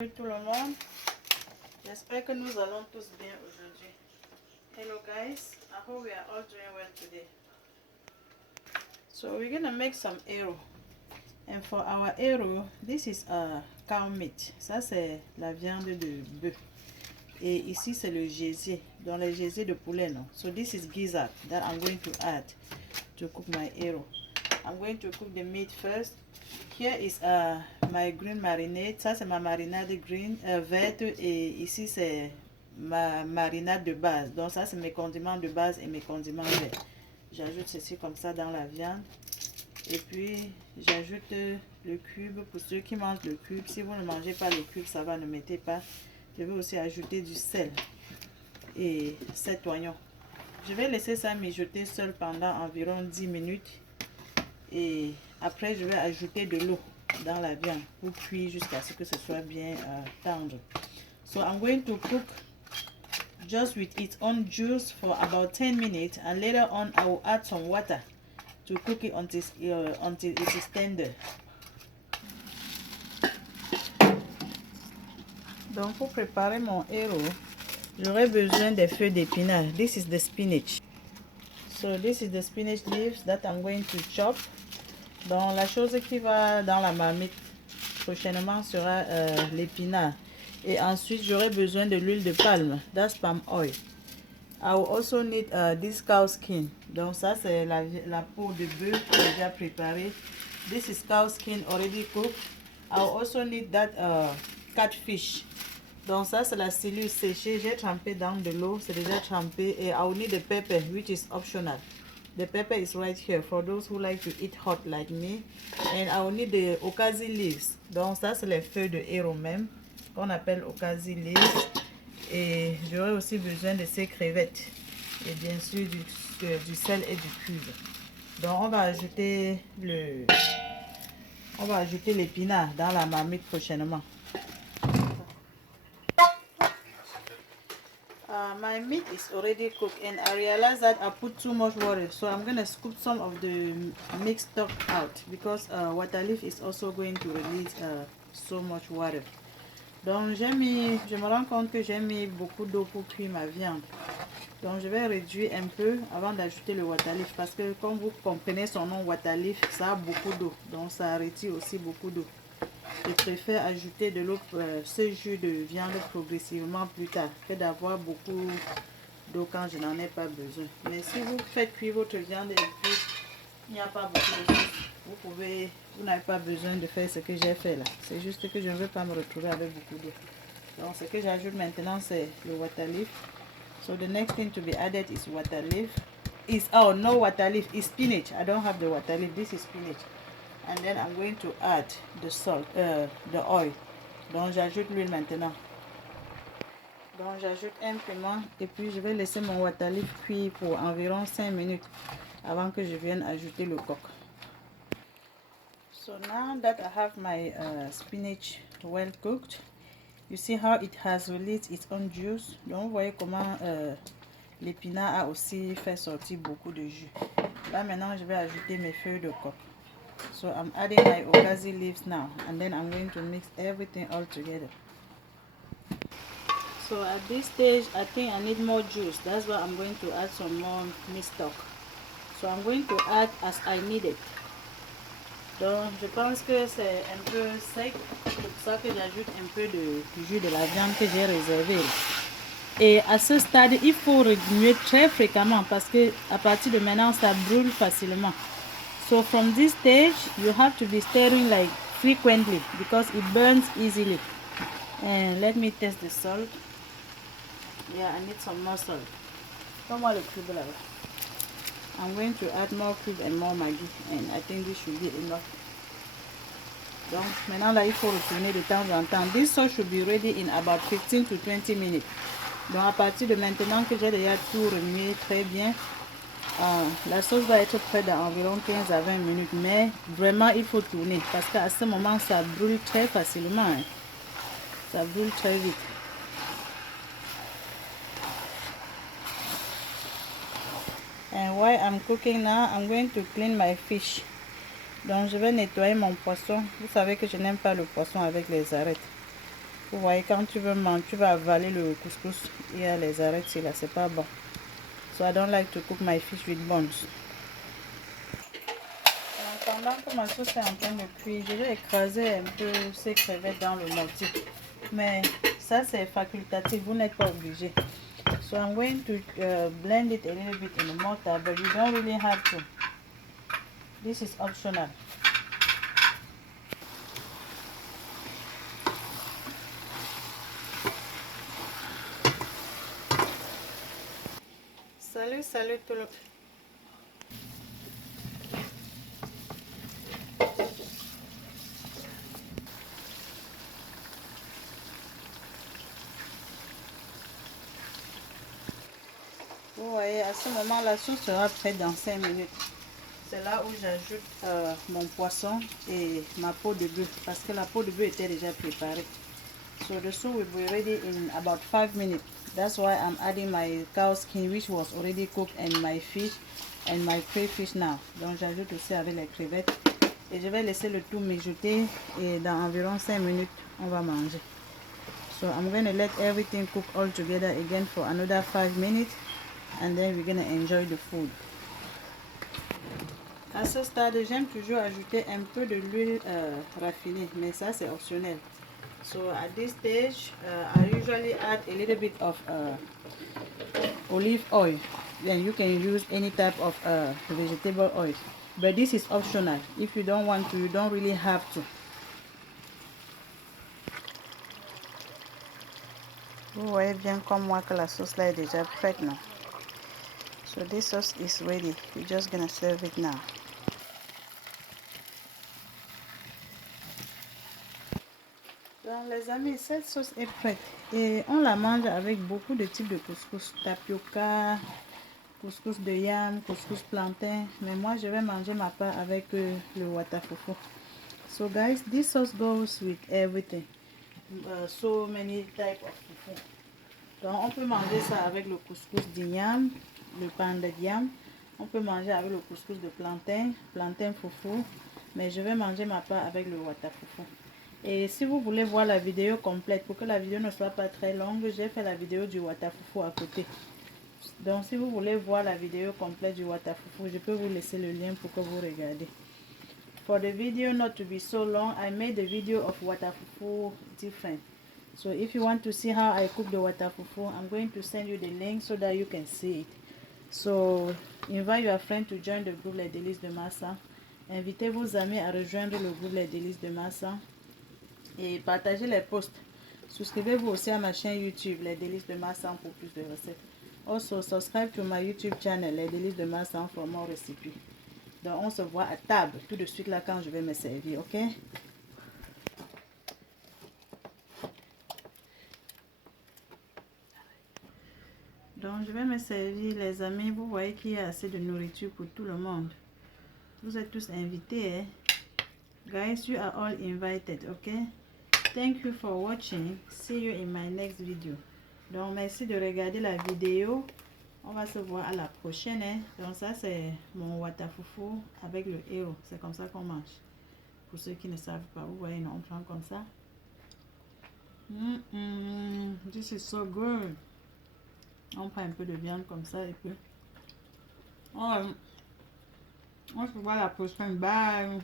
Salut tout le monde, j'espère que nous allons tous bien aujourd'hui. Hello guys, I hope we are all doing well today. So we're gonna make some arrow, and for our arrow, this is a cow meat. Ça c'est la viande de bœuf, et ici c'est le gésier, donc le gésier de poulet non. So this is gizzard that I'm going to add to cook my arrow. I'm going to cook the meat first. Here is my green marinade. Ça c'est ma marinade green verte, et ici c'est ma marinade de base. Donc ça c'est mes condiments de base et mes condiments verts. J'ajoute ceci comme ça dans la viande, et puis j'ajoute le cube pour ceux qui mangent le cube. Si vous ne mangez pas le cube, ça va, ne mettez pas. Je vais aussi ajouter du sel et 7 oignons. Je vais laisser ça mijoter seul pendant environ 10 minutes, et après je vais ajouter de l'eau dans la viande pour cuire jusqu'à ce que ce soit bien tendre. So I'm going to cook just with its own juice for about 10 minutes, and later on I will add some water to cook it until it is tender. Donc pour préparer mon arrow, j'aurai besoin des feuilles d'épinards. This is the spinach. So this is the spinach leaves that I'm going to chop. Donc la chose qui va dans la marmite prochainement sera l'épinard. Et ensuite j'aurai besoin de l'huile de palme. That's palm oil. I will also need this cow skin. Donc ça c'est la peau de bœuf déjà préparée. This is cow skin already cooked. I will also need that catfish. Donc ça c'est la cellule séchée. J'ai trempé dans de l'eau. C'est déjà trempé. Et I will need the pepper, which is optional. The pepper is right here for those who like to eat hot like me. And I will need the okazi leaves. Donc ça c'est les feuilles de héros même, qu'on appelle okazi leaves. Et j'aurai aussi besoin de ces crevettes. Et bien sûr du sel et du cube. Donc on va ajouter l'épinard dans la marmite prochainement. My meat is already cooked, and I realized that I put too much water, so I'm gonna scoop some of the mixed stock out, because water leaf is also going to release so much water. Donc je me rends compte que j'ai mis beaucoup d'eau pour cuire ma viande. Donc je vais réduire un peu avant d'ajouter le water leaf, parce que comme vous comprenez son nom water leaf, ça a beaucoup d'eau, donc ça retire aussi beaucoup d'eau. Je préfère ajouter de l'eau, ce jus de viande progressivement plus tard, que d'avoir beaucoup d'eau quand je n'en ai pas besoin. Mais si vous faites cuire votre viande et puis il n'y a pas beaucoup de choses, vous n'avez pas besoin de faire ce que j'ai fait là. C'est juste que je ne veux pas me retrouver avec beaucoup d'eau. Donc ce que j'ajoute maintenant c'est le water leaf. So the next thing to be added is water leaf. No water leaf, is spinach. I don't have the water leaf, this is spinach. And then I'm going to add the salt, the oil. Donc j'ajoute l'huile maintenant. Donc j'ajoute un piment, et puis je vais laisser mon water leaf cuire pour environ 5 minutes avant que je vienne ajouter le coq. So now that I have my spinach well cooked, you see how it has released its own juice. Donc vous voyez comment l'épinard a aussi fait sortir beaucoup de jus. Là maintenant je vais ajouter mes feuilles de coq. So I'm adding my okazi leaves now, and then I'm going to mix everything all together. So at this stage I think I need more juice. That's why I'm going to add some more meat stock. So I'm going to add as I need it. Donc je pense que c'est un peu sec, c'est pour ça que j'ajoute un peu de jus de la viande que j'ai réservé. Et à ce stade il faut remuer très fréquemment, parce que à partir de maintenant ça brûle facilement. So from this stage, you have to be stirring like frequently, because it burns easily. And let me test the salt. Yeah, I need some more salt. Donne-moi le cube là. I'm going to add more cube and more Maggi, and I think this should be enough. Donc maintenant là, il faut retourner de temps en temps. This sauce should be ready in about 15 to 20 minutes. Donc à partir de maintenant que j'ai déjà tout remué très bien, la sauce va être prête dans environ 15 à 20 minutes, mais vraiment il faut tourner, parce qu'à ce moment ça brûle très facilement, hein. Ça brûle très vite. And while I'm cooking now, I'm going to clean my fish. Donc je vais nettoyer mon poisson. Vous savez que je n'aime pas le poisson avec les arêtes. Vous voyez, quand tu veux manger, tu vas avaler le couscous, il y a les arêtes ici là, c'est pas bon. So I don't like to cook my fish with bones. Pendant que ma sauce est en train de cuire, je vais écraser un peu ces crevettes dans le mortier. Mais ça c'est facultatif, vous n'êtes pas obligé. So I'm going to blend it a little bit in the mortar, but you don't really have to. This is optional. Salut tout le monde. Vous voyez, à ce moment, la sauce sera prête dans 5 minutes. C'est là où j'ajoute mon poisson et ma peau de bœuf parce que la peau de bœuf était déjà préparée. So the soup will be ready in about 5 minutes. That's why I'm adding my cow skin which was already cooked and my fish and my crayfish now. Donc j'ajoute aussi avec les crevettes et je vais laisser le tout mijoter et dans environ 5 minutes on va manger. So I'm going to let everything cook all together again for another 5 minutes and then we're going to enjoy the food. À ce stade, j'aime toujours ajouter un peu de l'huile raffinée, mais ça c'est optionnel. So at this stage, I usually add a little bit of olive oil. Then you can use any type of vegetable oil. But this is optional. If you don't want to, you don't really have to. Vous voyez bien comme moi que la sauce là est déjà prête, non? So this sauce is ready. We're just gonna serve it now. Donc les amis, cette sauce est prête et on la mange avec beaucoup de types de couscous, tapioca, couscous de yam, couscous plantain, mais moi je vais manger ma part avec le watafufu. So guys, this sauce goes with everything, so many types of fufu. Donc on peut manger ça avec le couscous de yam, le panda de yam, on peut manger avec le couscous de plantain, plantain fufu, mais je vais manger ma part avec le watafufu. Et si vous voulez voir la vidéo complète, pour que la vidéo ne soit pas très longue, j'ai fait la vidéo du watafufu à côté. Donc si vous voulez voir la vidéo complète du watafufu, je peux vous laisser le lien pour que vous regardez. For the video not to be so long, I made the video of watafufu different. So if you want to see how I cook the watafufu, I'm going to send you the link so that you can see it. So invite your friend to join the groupe Les Délices de Massa. Invitez vos amis à rejoindre le groupe Les Délices de Massa. Et partagez les posts. Souscrivez-vous aussi à ma chaîne YouTube, Les Délices de Massa, pour plus de recettes. Also, subscribe to my YouTube channel, Les Délices de Massa, for more recipes. Donc, on se voit à table tout de suite là quand je vais me servir, ok? Donc, je vais me servir, les amis. Vous voyez qu'il y a assez de nourriture pour tout le monde. Vous êtes tous invités, hein? Guys, you are all invited, ok? Thank you for watching. See you in my next video. Donc, merci de regarder la vidéo. On va se voir à la prochaine. Hein? Donc, ça, c'est mon watafufu avec le héros. C'est comme ça qu'on mange. Pour ceux qui ne savent pas, vous voyez, non, on prend comme ça. This is so good. On prend un peu de viande comme ça et puis on se voit à la prochaine. Bye.